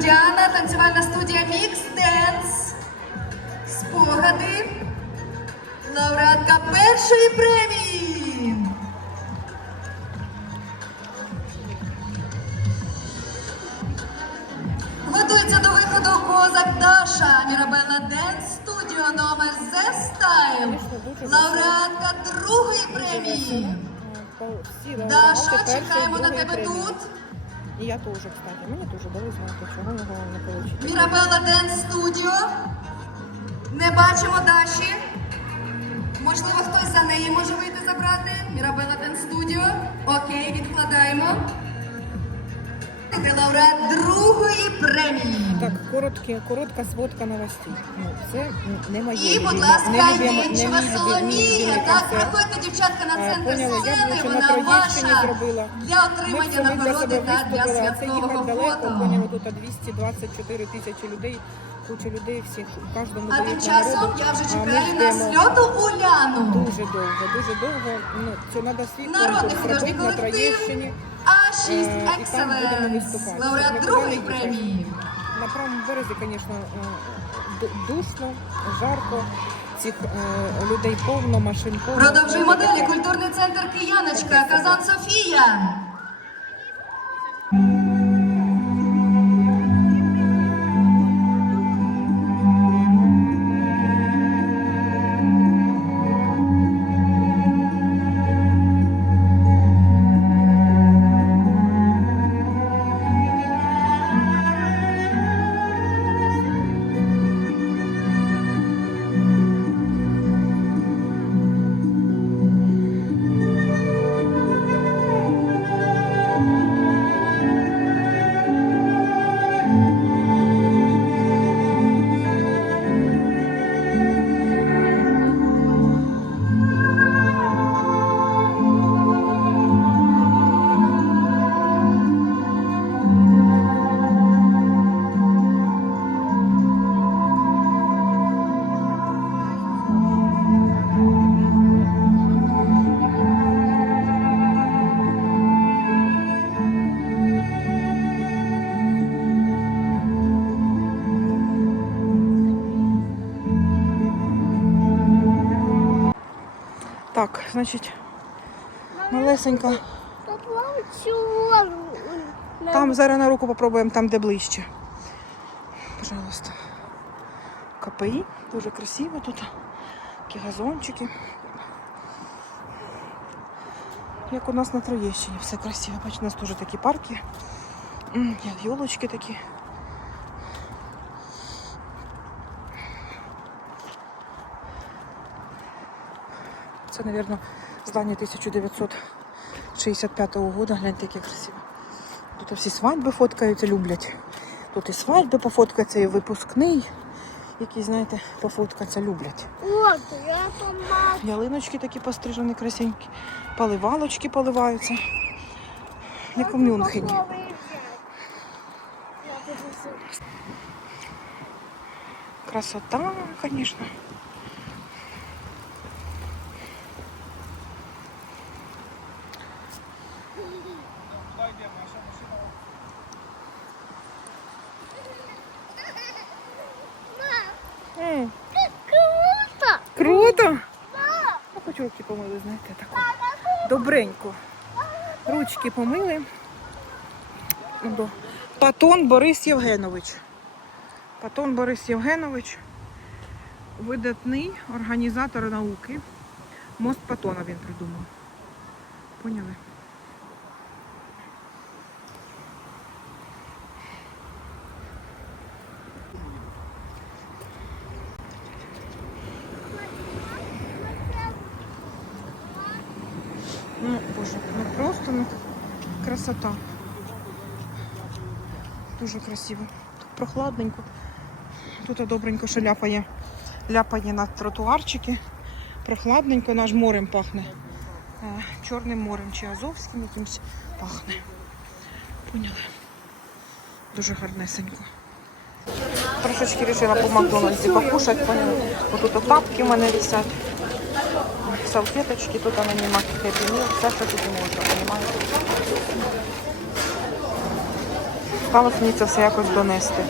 Бородяна, танцювальна студія Мікс Денс. Спогади. Лауреатка першої премії. Готується до виходу козак Даша, Мірабелла Денс Студіо номер The Style. Лауреатка другої премії. Даша, чекаємо на тебе тут. І я теж, кстати. Мені теж дали знати, чого його не вийшло. Мірабелла Денс Студіо. Не бачимо Даші. Можливо, хтось за неї може вийти забрати. Мірабелла Ден Студіо. Окей, відкладаємо. Лауреат другої премії. Так, короткі, коротка сводка новостей. Ну, це не моє. І, будь ласка, Єнчева Соломія. Так, проходьте, дівчатка, на центр на Вона ваша зробила. для отримання нагороди та для святкового фото. поняли, тут 224 тисячі людей, куча людей всіх, кожному А тим часом я вже чекаю на сльоту Уляну. Дуже довго, дуже довго. Ну, це треба свій Народний художній робити на колектив Троєщині. А6 Е, Excellence. Лауреат другої премії. На правому березі, звісно, е, душно, жарко. Цих е, людей повно, машин повно. Продовжуємо далі. Культурний центр Кияночка. Казан Софія. Так, значить, малесенька. Там зараз на руку попробуємо, там де ближче. Пожалуйста. КПІ, дуже красиво тут. Такі газончики. Як у нас на Троєщині, все красиво. Бачите, у нас теж такі парки. Як Йолочки такі. Це, мабуть, здання 1965 року. Гляньте, яке красиво. Тут всі свадьби фоткаються, люблять. Тут і свадьби пофоткаються, і випускний, який, знаєте, пофоткатися люблять. Вот, я помад. Ялиночки такі пострижені, красенькі. Поливалочки поливаються. Як у Мюнхені. Красота, звісно. Я руки помили, знаєте, таку. Добренько. Ручки помили. Патон Борис Євгенович. Патон Борис Євгенович. Видатний організатор науки. Мост Патона він придумав. Поняли? Ну, боже, ну просто ну, красота. Дуже красиво. Тут прохладненько. Тут добренько ще ляпає. Ляпає на тротуарчики. Прохладненько, наш морем пахне. Чорним морем чи Азовським якимось пахне. Поняли? Дуже гарнесенько. Трошечки вирішила по Макдональдсі покушати, поняли? Отут тапки в мене висять. Салфеточки, тут не Happy Meal, все, що тут можна, понимаєте? Осталось мені це все якось донести.